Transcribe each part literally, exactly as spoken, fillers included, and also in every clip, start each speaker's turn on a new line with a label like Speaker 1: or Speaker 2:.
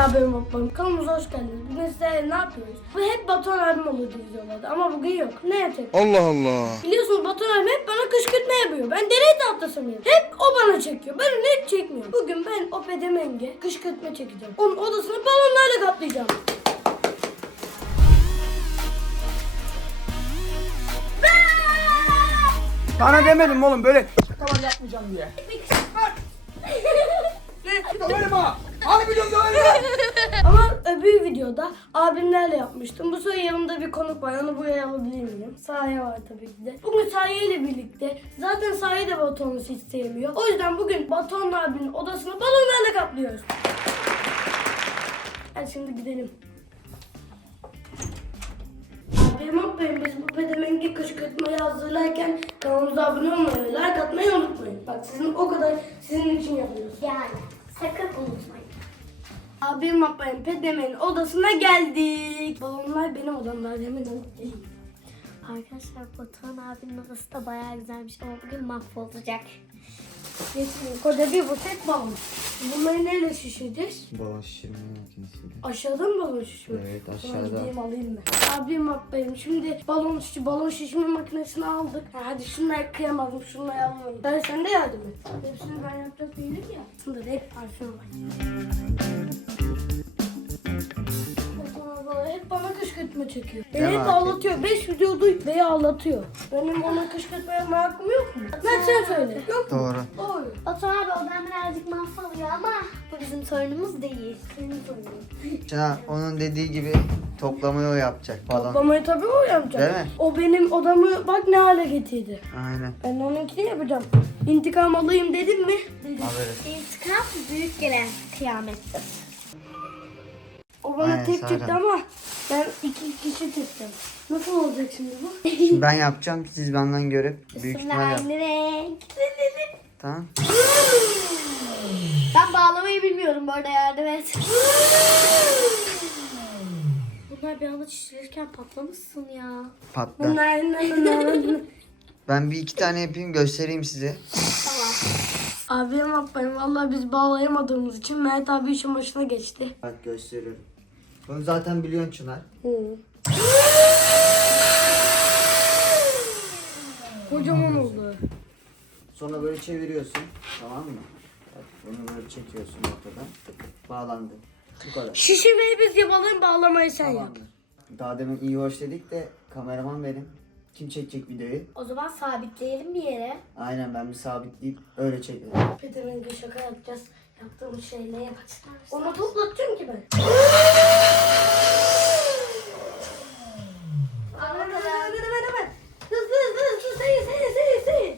Speaker 1: abim babam. Kanalımıza hoş geldiniz. Bugün sizlerle ne yapıyoruz? Bu hep Batuhan abim oluyordu videolarda ama bugün yok. Ne yapacak?
Speaker 2: Allah Allah.
Speaker 1: Biliyorsunuz Batuhan abim hep bana kışkırtma yapıyor. Ben deney tahtası mıyım? Hep o bana çekiyor. Ben onu hiç çekmiyorum. Bugün ben o pedemenge kışkırtma çekeceğim. Onun odasını balonlarla kaplayacağım.
Speaker 2: Sana demedim oğlum böyle tamam yapmayacağım diye. Ne? Döverim ha. Harbi diyorum döverim ha.
Speaker 1: Ama öbür videoda abimlerle yapmıştım. Bu sefer yanımda bir konuk var. Onu buraya alabilir miyim? Sahi var tabii ki de. Bugün Sahi ile birlikte. Zaten Sahi de Batuhan'ı hiç sevmiyor. O yüzden bugün Batuhan abinin odasını balonlarla kaplıyoruz. Hadi şimdi gidelim. Abim abim biz bu pedemengi kışkırtmayı hazırlarken kanalımıza abone olmayı, like atmayı unutmayın. Bak sizin o kadar sizin için yapıyoruz.
Speaker 3: Yani sakın unutmayın.
Speaker 1: Abim abim pedemenin odasına geldik. Balonlar benim odamda. Hemen alıp geleyim.
Speaker 3: Arkadaşlar Batuhan abinin odası da bayağı güzelmiş ama bugün mahvolacak.
Speaker 1: Getirin koca bir poşet balon. Bunları neyle şişireceğiz?
Speaker 2: Balon şişirme makinesiyle.
Speaker 1: Aşağıda mı balon şişiyor?
Speaker 2: Evet,
Speaker 1: Sonra
Speaker 2: aşağıda.
Speaker 1: gideyim alayım ben. Abim abim şimdi balon şişi balon şişirme makinesini aldık. Ha, hadi şunları kıyamadım, şunları alalım. Ben sen de yardım et. Hepsini ben yapacak değilim ya. Aslında da hep parfüm var. Hep bana kışkırtma çekiyor. Beni
Speaker 2: Ne
Speaker 1: hep
Speaker 2: var?
Speaker 1: ağlatıyor. Beş videoda beni ağlatıyor. Benim ona kışkırtmaya merakım yok mu? Ben sen söyle. Yok mu?
Speaker 2: Doğru.
Speaker 1: Doğru.
Speaker 3: Batuhan abi odan birazcık mahvoluyor ama bu bizim sorunumuz değil.
Speaker 1: Senin sorunun.
Speaker 4: Ya onun dediği gibi toplamayı o yapacak falan.
Speaker 1: Toplamayı tabii o yapacak.
Speaker 4: Değil mi?
Speaker 1: O benim odamı bak ne hale getirdi.
Speaker 4: Aynen.
Speaker 1: Ben onunkini yapacağım. İntikam alayım dedim mi? Dedim.
Speaker 4: Alırız.
Speaker 3: İntikam büyük gelen kıyamettir.
Speaker 1: O bana
Speaker 4: Aynen,
Speaker 1: tek
Speaker 4: sağ
Speaker 1: çıktı
Speaker 4: ol.
Speaker 1: ama ben iki kişi çıktım. Nasıl olacak şimdi bu?
Speaker 4: Şimdi ben yapacağım, siz benden görüp büyük
Speaker 3: Üstümde
Speaker 4: ihtimal yap.
Speaker 3: aynı renk.
Speaker 4: Tamam.
Speaker 3: Ben bağlamayı bilmiyorum bu arada, yardım et. Bunlar bir anda şişirirken patlamışsın ya.
Speaker 4: Patlar. Ben bir iki tane yapayım, göstereyim size.
Speaker 3: Tamam.
Speaker 1: Abim abim vallahi biz bağlayamadığımız için Mert abi işin başına geçti.
Speaker 4: Bak gösteriyorum. Bunu zaten biliyorsun Çınar.
Speaker 1: Hı. Kocaman oldu.
Speaker 4: Sonra böyle çeviriyorsun. Tamam mı? Bak, bunu böyle çekiyorsun ortadan. Bağlandı. Bu kadar.
Speaker 1: Şişirmeyi biz yapalım, bağlamayı sen yap.
Speaker 4: Tamamdır. Daha demin iyi hoş dedik de kameraman benim. Kim çekecek videoyu?
Speaker 3: O zaman sabitleyelim bir yere.
Speaker 4: Aynen, ben bir sabitleyip öyle çekelim.
Speaker 1: Peterengi şaka yapacağız. Yaptığımız şeyle yapacağız. Onu toplatacağım ki ben. Hemen hemen hemen hemen. Hızlı hızlı hızlı sayı sayı sayı sayı.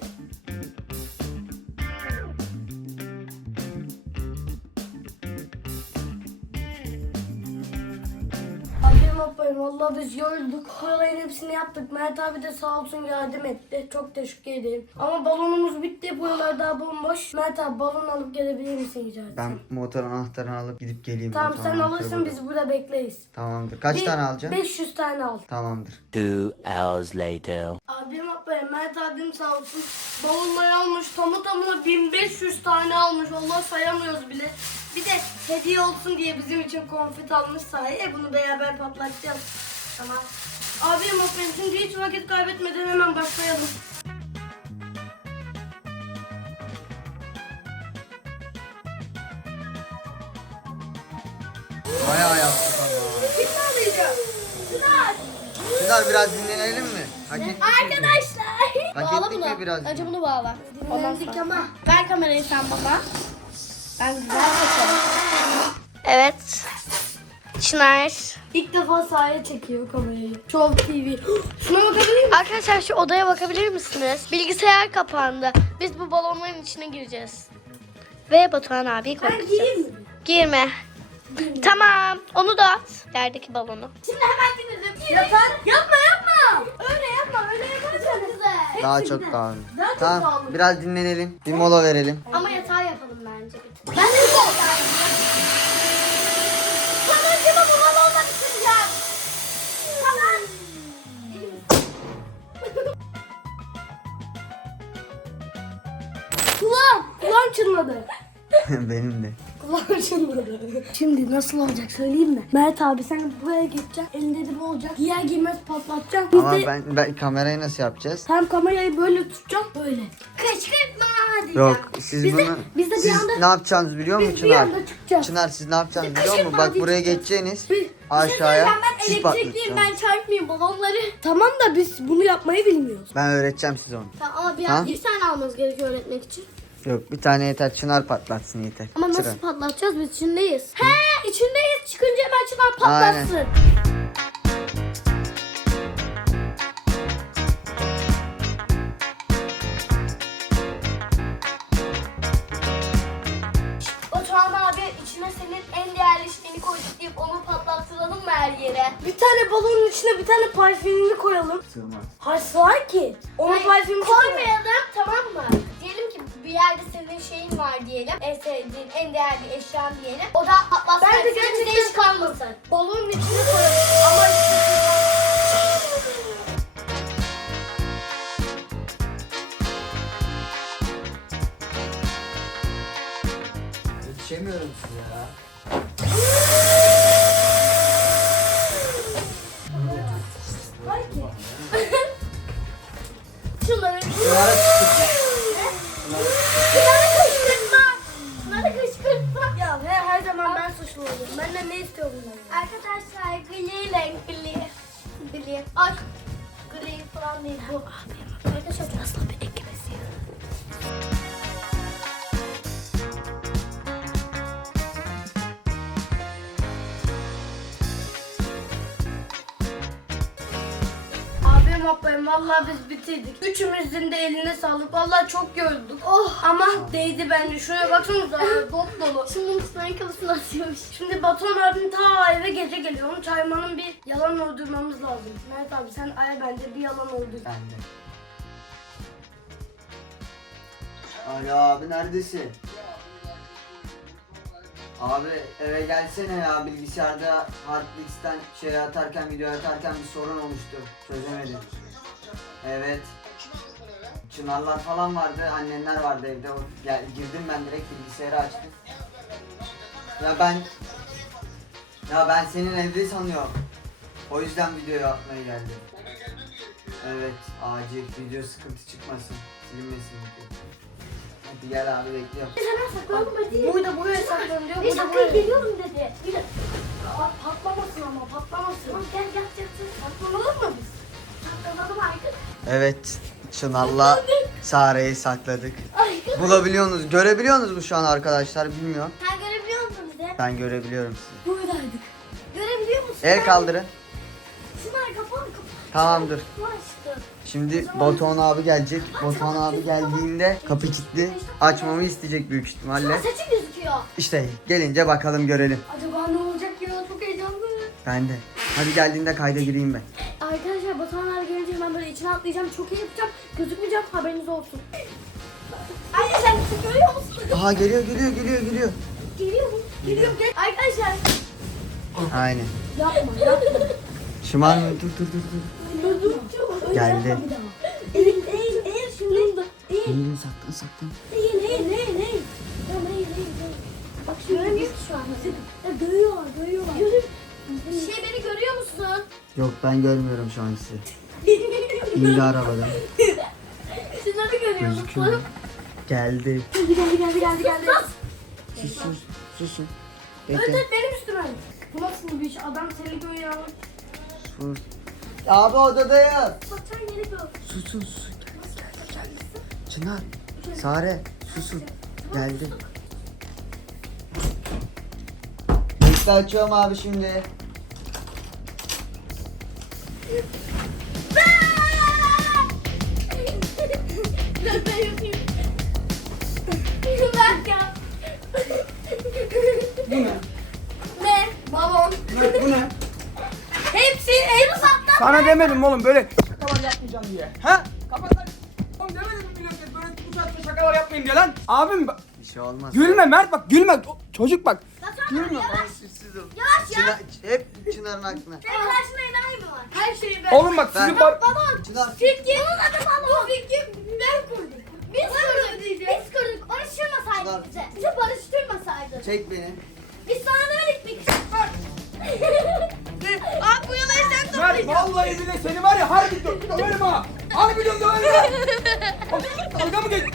Speaker 1: Abim abim vallahi biz yorulduk. Buraların hepsini yaptık. Mert abi de sağ olsun yardım etti. Çok teşekkür ederim. Ama balonumuz bitti. Buralar daha bomboş. Mert abi balon alıp gelebilir misin rica etsem?
Speaker 4: Ben motor anahtarını alıp gidip geleyim.
Speaker 1: Tamam
Speaker 4: Motor
Speaker 1: sen
Speaker 4: anahtarı
Speaker 1: alırsın
Speaker 4: burada.
Speaker 1: biz burada bekleyiz.
Speaker 4: Tamamdır. Kaç
Speaker 1: Bir-
Speaker 4: tane alacaksın?
Speaker 1: beş yüz tane al.
Speaker 4: Tamamdır.
Speaker 5: Two hours later.
Speaker 1: Abim abim Mert abim sağ olsun balonları almış, tamı tamına bin beş yüz tane almış. Allah sayamıyoruz bile. Bir de hediye olsun diye bizim için konfet almış sahi. E, bunu beraber patlatacağız. Tamam. Abim abim şimdi hiç vakit kaybetmeden hemen başlayalım.
Speaker 4: Bayağı yaptık ama.
Speaker 1: Kim arayacak? Çınar.
Speaker 4: Çınar biraz dinlenelim mi? Hak ettik mi?
Speaker 3: Arkadaşlar.
Speaker 4: Hak
Speaker 3: Bağla
Speaker 4: ettik
Speaker 3: bunu.
Speaker 4: mi biraz?
Speaker 3: Önce bunu bağla.
Speaker 1: Dinlendik ama.
Speaker 3: Ver kamerayı sen bana. Ben güzel çekerim. Evet. Çınar.
Speaker 1: İlk defa sahaya çekiyor kamerayı. Show T V. Şuna bakabilir miyim?
Speaker 3: Arkadaşlar şu odaya bakabilir misiniz? Bilgisayar kapandı. Biz bu balonların içine gireceğiz. Ve Batuhan abiyi
Speaker 1: Ben
Speaker 3: korkutacağız.
Speaker 1: gireyim mi?
Speaker 3: Girme. Tamam. Onu da at. Yerdeki balonu.
Speaker 1: Şimdi hemen gidelim. Yapar. Yapma yapma. Öyle yapma. Öyle yaparsan. Güzel.
Speaker 4: Daha çok daha.
Speaker 1: Daha çok
Speaker 4: Tamam,
Speaker 1: dağılır.
Speaker 4: biraz dinlenelim. Bir mola verelim.
Speaker 3: Ama yatağı yapalım bence.
Speaker 1: Ben de bu. Sana bu balonla bitireceğim. Tamam. Kulağım. Kulağım çınladı.
Speaker 4: Benim de.
Speaker 1: Kulağım ışınladı. Şimdi nasıl olacak söyleyeyim mi? Mert abi sen buraya geçeceksin. Elinde de bu olacak. Giyer giymez patlatacaksın. Biz
Speaker 4: Ama
Speaker 1: de
Speaker 4: ben, ben kamerayı nasıl yapacağız?
Speaker 1: hem kamerayı böyle tutacaksın. Böyle. Kışkırtma diyeceğim.
Speaker 4: Yok siz
Speaker 1: Biz de-
Speaker 4: bunu
Speaker 1: biz de bir
Speaker 4: siz
Speaker 1: anda-
Speaker 4: ne yapacaksınız biliyor musun
Speaker 1: Biz bir
Speaker 4: Çınar?
Speaker 1: anda çıkacağız.
Speaker 4: Çınar siz ne yapacaksınız
Speaker 1: Biz de
Speaker 4: biliyor musun?
Speaker 1: kaşık
Speaker 4: Bak buraya
Speaker 1: patlayacağız.
Speaker 4: geçeceğiniz
Speaker 1: Bir-
Speaker 4: aşağıya
Speaker 3: Ben
Speaker 4: siz
Speaker 3: elektrikliyim,
Speaker 4: patlatacaksınız.
Speaker 3: ben çarpmayayım balonları.
Speaker 1: Tamam da biz bunu yapmayı bilmiyoruz.
Speaker 4: Ben öğreteceğim size onu.
Speaker 3: Tamam ama bir,
Speaker 4: Ha?
Speaker 3: bir tane almamız gerekiyor öğretmek için.
Speaker 4: Yok bir tane yeter Çınar patlatsın yeter.
Speaker 3: Ama nasıl
Speaker 4: Çınar.
Speaker 3: patlatacağız, biz içindeyiz. He, içindeyiz, çıkınca hemen çınar
Speaker 4: Aynen.
Speaker 3: patlatsın. Batuhan abi içine senin en değerli şeyini koyduk deyip onu patlattıralım mı her yere?
Speaker 1: Bir tane balonun içine bir tane parfümünü koyalım.
Speaker 4: Sığmaz.
Speaker 1: Hayır sığar ki. Onun
Speaker 3: Hayır,
Speaker 1: parfümünü
Speaker 3: koymayalım, tamam mı? Diyelim ki bir yerde senin şeyin var diyelim. En sevdiğin, en değerli eşyan diyelim. O da patlasın.
Speaker 1: Ben de
Speaker 3: senin
Speaker 1: gerçekten-
Speaker 3: de hiç kalmasın.
Speaker 1: balonun içine koyalım. Ama
Speaker 4: Yetişemiyorum size ya.
Speaker 3: Şunları
Speaker 4: Çınar'a çıkacak.
Speaker 3: Şunları kışkırtma. Şunları kışkırtma.
Speaker 1: ya her, her zaman ben suçlu oluyorum. Benden ne istiyor bunlar?
Speaker 3: Arkadaşlar gri renk gri. Gri. Ay. Gri falan değil bu. Arkadaşlar aslında bir ekmesi.
Speaker 1: Abim abim vallahi biz bitirdik. Üçümüzün de eline sağlık. Vallahi çok yorulduk. Oh ama değdi bence. Şuraya baksanıza dop dolu.
Speaker 3: Şimdi Mustafa'nın kafasını atıyormuş.
Speaker 1: Şimdi Batuhan abim ta eve gece geliyor. Onu çaymanın bir yalan uydurmamız lazım. Mert abi sen ay bence bir yalan uydur.
Speaker 4: Ben de. Alo abi neredesin? Abi eve gelsene ya, bilgisayarda harddiskten şey atarken, video atarken bir sorun oluştu. Çözemedim. Evet. Çınarlar falan vardı, annenler vardı evde. O- Gel, girdim ben direkt bilgisayarı açtım. Ya ben Ya ben senin evde sanıyorum. O yüzden videoyu atmaya geldim. Evet, acil video sıkıntı çıkmasın. Silinmesin video. Hadi gel abi bekliyorum.
Speaker 3: Hemen saklanalım hadi.
Speaker 1: Burada buraya saklanıyor.
Speaker 3: Bir
Speaker 1: Burada
Speaker 3: dakika
Speaker 1: buraya.
Speaker 3: geliyorum dedi. Bir dakika.
Speaker 1: Aa, patlamasın ama patlamasın.
Speaker 3: Tamam gel gel gel. gel.
Speaker 1: Saklanalım mı biz?
Speaker 3: Saklanalım artık.
Speaker 4: Evet, Çınar'la Sare'yi sakladık.
Speaker 3: Ay.
Speaker 4: Bulabiliyorsunuz, görebiliyorsunuz mu şu an arkadaşlar bilmiyorum.
Speaker 3: Sen görebiliyor musun bizi?
Speaker 4: Ben görebiliyorum sizi.
Speaker 1: Buradaydık.
Speaker 3: Görebiliyor musun?
Speaker 4: El kaldırın.
Speaker 3: Şunlar kapalı kapalı.
Speaker 4: Tamamdır.
Speaker 3: Açtı.
Speaker 4: Şimdi Batuhan abi gelecek. Batuhan abi geldiğinde kapı kilitli. Açmamı isteyecek büyük ihtimalle.
Speaker 3: Saçı gözüküyor.
Speaker 4: İşte gelince bakalım görelim.
Speaker 1: Acaba ne olacak ya? Çok heyecanlı.
Speaker 4: Ben de. Hadi geldiğinde kayda gireyim ben.
Speaker 3: Arkadaşlar Batuhan abi gelince ben böyle içine atlayacağım. Çok iyi yapacağım. Gözükmeyeceğim, haberiniz olsun. Anne sen bizi görüyor musun?
Speaker 4: Aha geliyor geliyor geliyor geliyor.
Speaker 3: Geliyor mu? Geliyor. Gel. Arkadaşlar.
Speaker 4: Aynen.
Speaker 1: Yapma yapma.
Speaker 4: Şımarma dur dur dur dur. Geldi.
Speaker 3: Eğil eğil eğil şimdi. Eğil
Speaker 4: Eğilin saklan saklan.
Speaker 3: eğil eğil eğil eğil. Tamam eğil eğil eğil. Bak şimdi göremiyor ki şu an. Ya dövüyorlar dövüyorlar. Görüyor. Şey beni görüyor musun?
Speaker 4: Yok ben görmüyorum şu an sizi. İndi arabadan.
Speaker 3: Şunları görüyor
Speaker 4: Gözüküyor.
Speaker 3: musun?
Speaker 4: Geldi.
Speaker 3: Geldi geldi geldi geldi geldi.
Speaker 4: Sus sus. Susun.
Speaker 1: Evet
Speaker 4: Bekle.
Speaker 1: evet benim üstüme. Bu nasıl bir iş? Adam seni görüyor.
Speaker 4: Sus. Abi odadayım.
Speaker 3: Bakacağın yeri gör.
Speaker 4: Susun susun. Gel gel gel. Çınar. Sare. Susun. Geldi. Bekle açıyorum abi şimdi.
Speaker 3: Ben ben yapayım. Bak ya.
Speaker 2: Bu ne?
Speaker 3: Ne?
Speaker 1: Balon.
Speaker 2: Ne? Bu ne?
Speaker 1: Hepsi en uzaktan.
Speaker 2: Sana demedim oğlum böyle şakalar yapmayacağım diye. Ha? Kapat lan. Oğlum demedim mi biliyorsun böyle bu saatte şakalar yapmayın diye lan. Abim bak.
Speaker 4: Bir şey olmaz.
Speaker 2: Gülme Mert bak gülme. O- Çocuk bak.
Speaker 3: Gülme.
Speaker 4: Sessiz ol.
Speaker 3: Yavaş ya.
Speaker 4: Çınar, hep Çınar'ın aklına.
Speaker 3: Senin karşında enayi mi var?
Speaker 1: Her şeyi ben.
Speaker 2: Oğlum bak
Speaker 4: Ben-
Speaker 2: sizi bar...
Speaker 3: Balon.
Speaker 4: Çınar.
Speaker 3: Fikri. Onun adı balon. Bu fikri ben kurdum. Biz kurduk. Biz kurduk. Barıştırmasaydın
Speaker 4: Çınar.
Speaker 3: bize. Bize barıştırmasaydın.
Speaker 4: Çek beni.
Speaker 3: Biz sana demedik mi kışkırtma?
Speaker 1: Abi bu yalayı sen
Speaker 2: Mert vallahi bile seni var ya harbi dö- döverim ha. Harbi diyorum döverim ha. Bak, dalga mı geç?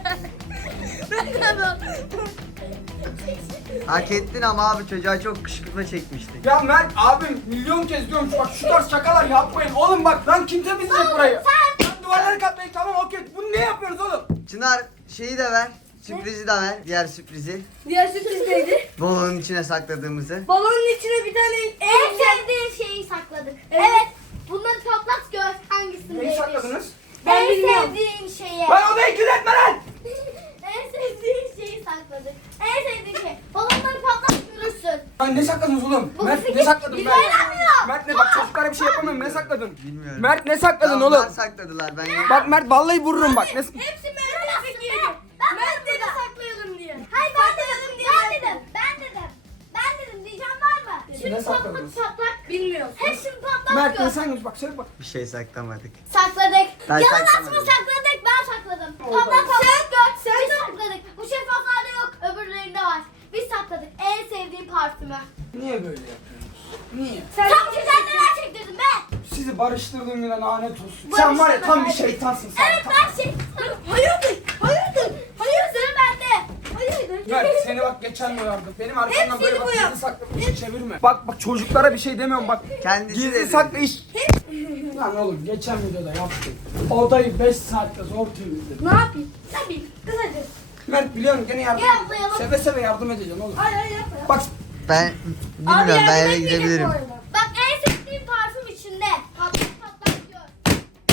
Speaker 4: Hak ettin ama abi, çocuğa çok kışkırtma çekmiştik.
Speaker 2: Ya Mert abim milyon kez diyorum bak şu tarz şakalar yapmayın. Oğlum bak lan kim temizleyecek burayı? Sen duvarları katlayın tamam okey. Bunu ne yapıyoruz oğlum?
Speaker 4: Çınar şeyi de ver. Sürprizi de ver. Diğer sürprizi.
Speaker 1: Diğer sürpriz neydi?
Speaker 4: Balonun içine sakladığımızı.
Speaker 1: Balonun içine bir tane
Speaker 3: En sevdiğin şeyi sakladık.
Speaker 1: Evet.
Speaker 3: Evet. Bunları toplat gör hangisini
Speaker 2: Neyi sakladınız?
Speaker 1: Ben
Speaker 3: En
Speaker 1: bilmiyorum.
Speaker 3: sevdiğin şeyi.
Speaker 2: Lan odayı kirletme lan!
Speaker 3: En sevdiğin şeyi sakladık. En sevdiğin şey. Balonları patlat görürsün.
Speaker 2: Lan ne sakladınız oğlum?
Speaker 3: Bu
Speaker 2: Mert
Speaker 3: fikir-
Speaker 2: ne sakladın
Speaker 3: Biz
Speaker 2: Mert?
Speaker 3: oynamıyor.
Speaker 2: Mert ne bak çocuklara bir şey yapamıyorum ne sakladın?
Speaker 4: Bilmiyorum.
Speaker 2: Mert ne sakladın
Speaker 4: Ya
Speaker 2: oğlum?
Speaker 4: onlar sakladılar ben ya.
Speaker 2: Bak Mert vallahi vururum bak. Ne...
Speaker 1: Hepsi Mert'in fikriydi. Mert dedi saklayalım diye.
Speaker 3: Hayır ben dedim. Ben dedim. Ben dedim. Ben dedim diyeceğim var mı? Şimdi patlat
Speaker 2: sakladınız?
Speaker 3: patlak.
Speaker 1: Bilmiyorsun.
Speaker 3: Hepsini patlat
Speaker 2: Mert
Speaker 3: gör.
Speaker 2: ne sakladın bak söyle bak.
Speaker 4: Bir şey saklamadık.
Speaker 3: Sakladık.
Speaker 4: Ben
Speaker 3: Yalan atma
Speaker 4: saklamadım.
Speaker 3: sakladık. Ben sakladım.
Speaker 2: Oldu.
Speaker 3: Toplam patlat gör. Biz sakladık. Bu şeffaflarda yok. Öbürlerinde var. Biz sakladık. En sevdiğim parfümü.
Speaker 2: Niye böyle yapıyorsunuz? Niye?
Speaker 3: Sen Tam güzel neler çektirdin be.
Speaker 2: Sizi barıştırdığım güne lanet olsun. Sen var ya tam bir şeytansın sen.
Speaker 3: Evet ben şey. Hayırdır? Hayırdır? Hayırdır bende. Hayırdır?
Speaker 2: Mert seni bak geçen uyardım. Benim arkamdan böyle
Speaker 1: Hepsini
Speaker 2: bak
Speaker 1: bu yap.
Speaker 2: gizli saklı bir şey çevirme. Bak bak çocuklara bir şey demiyorum bak.
Speaker 4: Kendisi
Speaker 2: Gizli
Speaker 4: dedi.
Speaker 2: saklı iş. Lan oğlum geçen videoda yaptım. Odayı beş saatte zor temizledim.
Speaker 1: Ne yapayım? Tabii. Kısaca.
Speaker 2: Mert biliyorum gene yardım
Speaker 3: Gel
Speaker 2: edeceğim.
Speaker 3: atlayalım.
Speaker 2: Seve seve yardım edeceğim oğlum.
Speaker 1: Hayır hayır yapma.
Speaker 2: Bak
Speaker 4: Ben bilmiyorum, ben
Speaker 1: yardım
Speaker 4: eve
Speaker 1: etmeyecek
Speaker 4: gidebilirim.
Speaker 1: bu arada.
Speaker 3: Bak en sevdiğim parfüm içinde. Patlak patlak gör.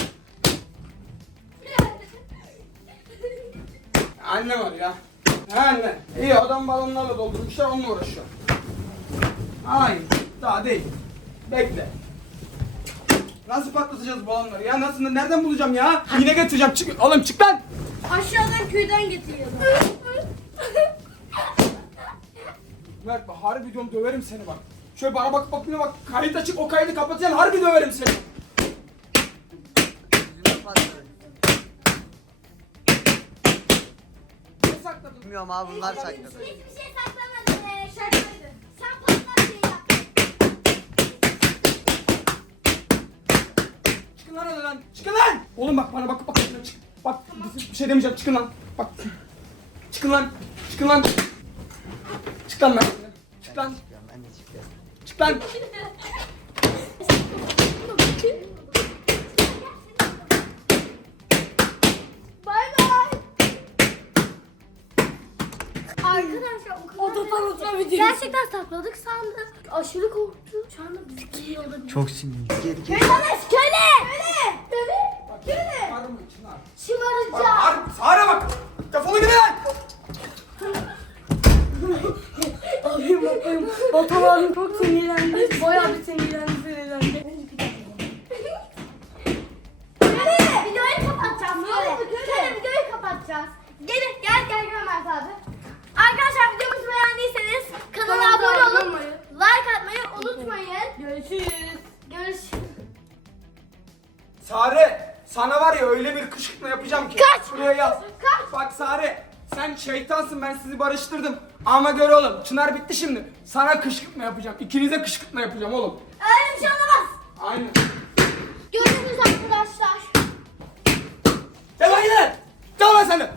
Speaker 2: anne var ya. Ha anne. İyi adam balonlarla doldurmuşlar onunla uğraşıyor. Hayır daha değil. Bekle. Nasıl patlatacağız balonları ya? Nasıl? Nereden bulacağım ya? Yine getireceğim. Çık. Oğlum çık lan.
Speaker 1: Aşağıdan köyden getiriyordum.
Speaker 2: Mert bak harbi diyorum döverim seni bak. Şöyle bana bak bak bir de bak. Kayıt açık o kaydı kapatacaksın harbi döverim seni.
Speaker 4: Yüzüme patladı.
Speaker 2: Ne sakladın?
Speaker 4: Bilmiyorum abi, bunlar sakladı.
Speaker 3: Hiçbir şey saklamadım. Ee, şakaydı. Sen patlak şey yap.
Speaker 2: Çıkın lan odadan. Çıkın lan. Oğlum bak bana bak bak. Çık. Bak bir şey demeyeceğim. Çıkın lan. Bak. Çıkın lan. Çıkın lan. Çık lan Mert. Çık lan.
Speaker 4: Çıkıyorum, ben de çıkıyorum.
Speaker 2: Çık lan.
Speaker 3: Bay bay. Arkadaşlar o kadar...
Speaker 1: Oda tanıtma videosu.
Speaker 3: Gerçekten sakladık sandım. Aşırı korktum. Şu anda bizi geliyor olabilir.
Speaker 4: Çok sinirli. Geri geri.
Speaker 3: Köle! Köle! Köle! Köle!
Speaker 2: Var mı Çınar? Bak
Speaker 3: Şımaracağım.
Speaker 2: harbi. Sahara bak. Defolun gidin lan.
Speaker 1: Abim bakayım. Batuhan abim çok sinirlendi. Bayağı bir sinirlendi sinirlendi.
Speaker 3: Köle! Videoyu kapatacağız. Köle! Köle videoyu kapatacağız. Gelin gel gel gel Mert abi. Arkadaşlar videomuzu beğendiyseniz kanala
Speaker 1: Kanalımıza
Speaker 3: abone
Speaker 1: abone
Speaker 3: olup
Speaker 1: olmayı.
Speaker 3: like atmayı unutmayın.
Speaker 1: Görüşürüz.
Speaker 3: Görüşürüz.
Speaker 2: Sare. Sana var ya öyle bir kışkırtma yapacağım ki.
Speaker 3: Kaç!
Speaker 2: Buraya yaz.
Speaker 3: Kaç!
Speaker 2: Bak Sare. Sen şeytansın ben sizi barıştırdım. Ama gör oğlum. Çınar bitti şimdi. Sana kışkırtma yapacağım. İkinize kışkırtma yapacağım oğlum.
Speaker 3: Öyle bir şey olamaz.
Speaker 2: Aynen.
Speaker 3: Görüşürüz arkadaşlar.
Speaker 2: Gel lan yine. Gel lan sen de.